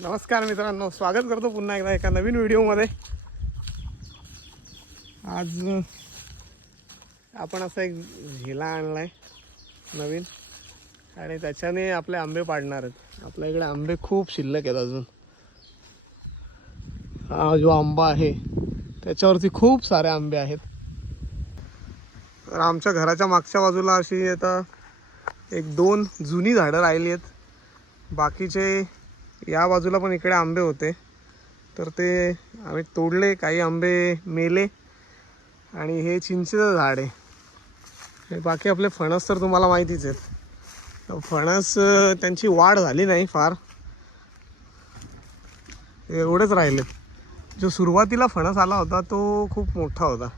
नमस्कार मित्रांनो, स्वागत करतो पुन्हा एकदा एका नवीन व्हिडिओमध्ये। आज आपण असा एक झेला आणलाय नवीन आणि त्याच्याने आपले आंबे पाडणार आहेत। आपल्या इकडे आंबे खूप शिल्लक आहेत अजून। हा जो आंबा आहे त्याच्यावरती खूप सारे आंबे आहेत। तर आमच्या घराच्या मागच्या बाजूला अशी आता एक दोन जुनी झाडं राहिली आहेत। बाकीचे या बाजूला पण इकडे आंबे होते, तर ते आम्ही तोडले। काही आंबे मेले आणि हे चिंचेचं झाड आहे। बाकी आपले फणस तर तुम्हाला माहितीच आहेत। फणस त्यांची वाढ झाली नाही फार, एवढेच राहिले। जो सुरुवातीला फणस आला होता तो खूप मोठा होता,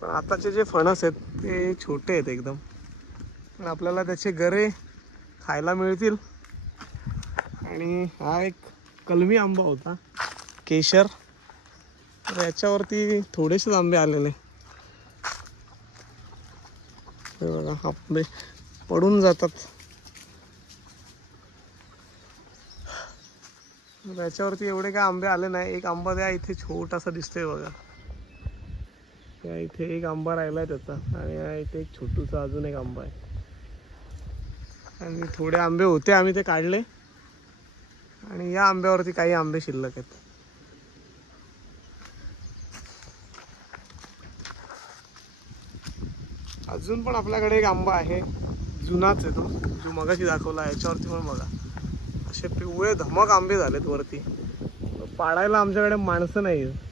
पण आताचे जे फणस आहेत ते छोटे आहेत एकदम। पण आपल्याला त्याचे गरे खायला मिळतील। आणि हा एक कलमी आंबा होता केशर, तर याच्यावरती थोडेसेच आंबे आलेले। हे बघा, आंबे पडून जातात। याच्यावरती एवढे काय आंबे आले नाही। एक आंबा त्या इथे छोटासा दिसतोय बघा, त्या इथे एक आंबा राहिलाय त्याचा, आणि या इथे एक छोटूसा अजून एक आंबा आहे। आणि थोडे आंबे होते, आम्ही ते काढले। आणि या आंब्यावरती काही आंबे शिल्लक आहेत। अजून पण आपल्याकडे एक आंबा आहे, जुनाच आहे तो, जो मगाशी दाखवला। याच्यावरती पण बघा असे पिवळे धमक आंबे झालेत वरती। पाडायला आमच्याकडे माणसं नाही आहेत।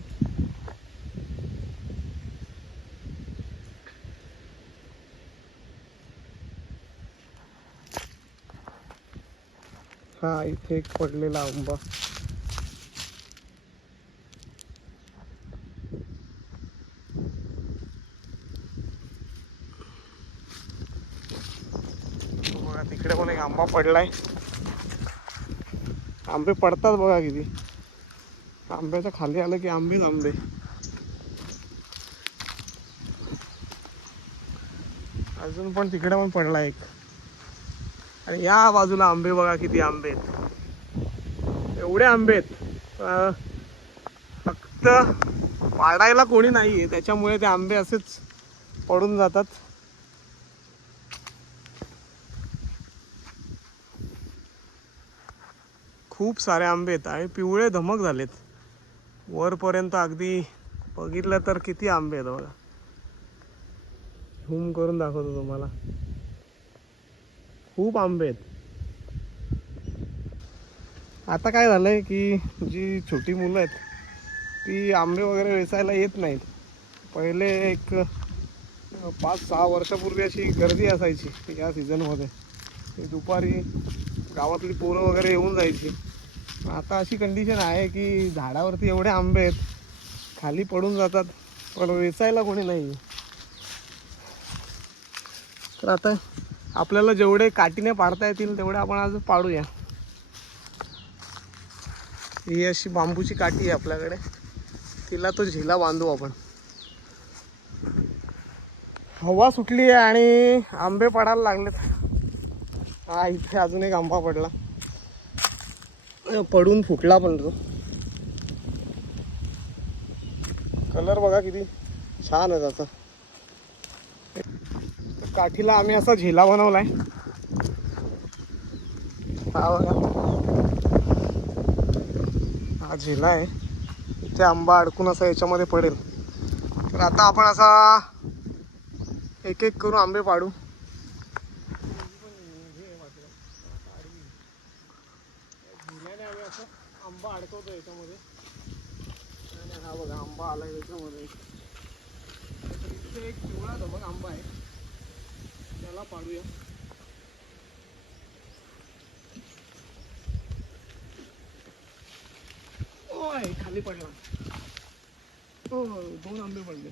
हा इथे एक पडलेला आंबा, बघा तिकडे पण एक आंबा पडलाय। आंबे पडतात बघा किती, आंब्याच्या खाली आलं की आंबेच आंबे। अजून पण तिकडे पण पडला एक, आणि या बाजूला आंबे बघा किती आंबे आहेत। एवढे आंबे आहेत, फक्त पाडायला कोणी नाहीये, त्याच्यामुळे ते आंबे असेच पडून जातात। खूप सारे आंबे आहेत आणि पिवळे धमक झालेत वरपर्यंत। अगदी बघितलं तर किती आंबे आहेत बघा, झूम करून दाखवतो तुम्हाला। खूप आंबे आहेत। आता काय झालंय की जी छोटी मुलं आहेत ती आंबे वगैरे वेचायला येत नाहीत। पहिले एक 5-6 वर्षापूर्वी अशी गर्दी असायची या सीझनमध्ये। दुपारी गावातली पोरं वगैरे येऊन जायची। आता अशी कंडिशन आहे की झाडावरती एवढे आंबे आहेत, खाली पडून जातात, पण वेचायला कोणी नाही। तर आता आपल्याला जेवढे काठीने पाडता येतील तेवढे आपण आज पाडूया। ही अशी बांबूची काठी आहे आपल्याकडे, तिला तो झेला बांधू आपण। हवा सुटली आहे आणि आंबे पडायला लागलेत। हा इथे अजून एक आंबा पडला, पडून फुटला, पण तो कलर बघा किती छान आहे त्याचा। काठीला आम्ही असा झेला बनवलाय, हा बघा, हा झेला आहे। इथे आंबा अडकून असा याच्यामध्ये पडेल। तर आता आपण असा एक एक करून आंबे पाडू। झेल्याने आम्ही असं आंबा अडकवतो याच्यामध्ये, आणि हा बघा आंबा आलाय याच्यामध्ये। इथे एक पिवळा धमक आंबा आहे, त्याला पाडूया। ओय खाली पडला, हो 2 आंबे पडले।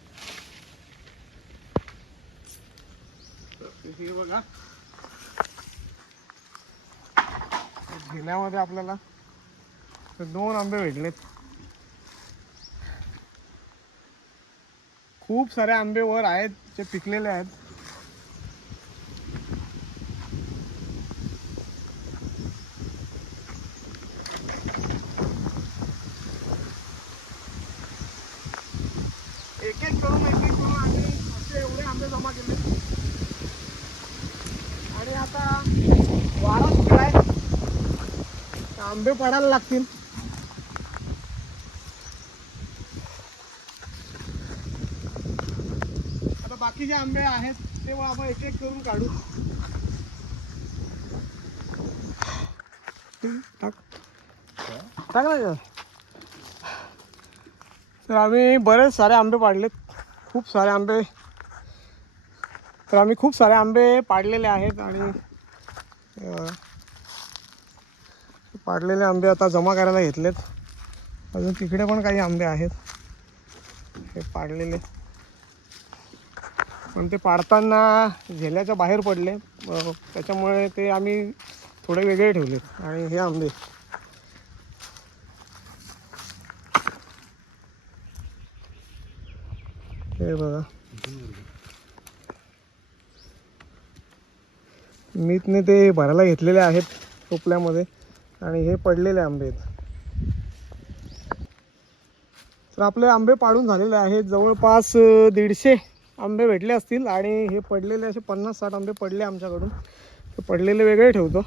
हे बघा, झेल्यामध्ये आपल्याला 2 आंबे भेटलेत। खूप सारे आंबे वर आहेत जे पिकलेले आहेत। आंबे पडायला लागतील. आता बाकीचे आंबे आहेत ते आपण एक एक करून काढू. टाक ना. तर आम्ही बरेच सारे आंबे पाडलेत, खूप सारे आंबे. तर आम्ही खूप सारे आंबे पाडलेले आहेत आणि पाडलेले आंबे आता जमा करायला घेतलेत. अजून तिकडे पण काही आंबे आहेत हे पाडलेले, पण ते पाडताना झेल्याच्या बाहेर पडले, त्याच्यामुळे ते आम्ही थोडे वेगळे ठेवलेत. आणि हे आंबे हे बघा, मीतने ते भरायला घेतलेले आहेत टोपल्यामध्ये आणि हे पडलेले आंबे आहेत. तर आपले आंबे पाडून झालेले आहेत. जवळपास 150 आंबे भेटले असतील आणि हे पडलेले असे 50-60 आंबे पडले आमच्याकडून. ते पडलेले वेगळे ठेवतो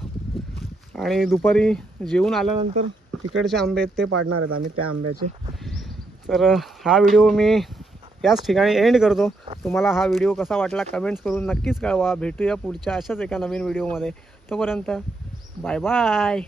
आणि दुपारी जेवून आल्यानंतर तिकडचे आंबे आहेत ते पाडणार आहेत आम्ही त्या आंब्याचे. तर हा व्हिडिओ मी याच ठिकाणी एंड करतो. तुम्हाला हा व्हिडिओ कसा वाटला कमेंट्स करून नक्कीच कळवा. भेटूया पुढच्या अशाच एका नवीन व्हिडिओमध्ये. तोपर्यंत बाय बाय.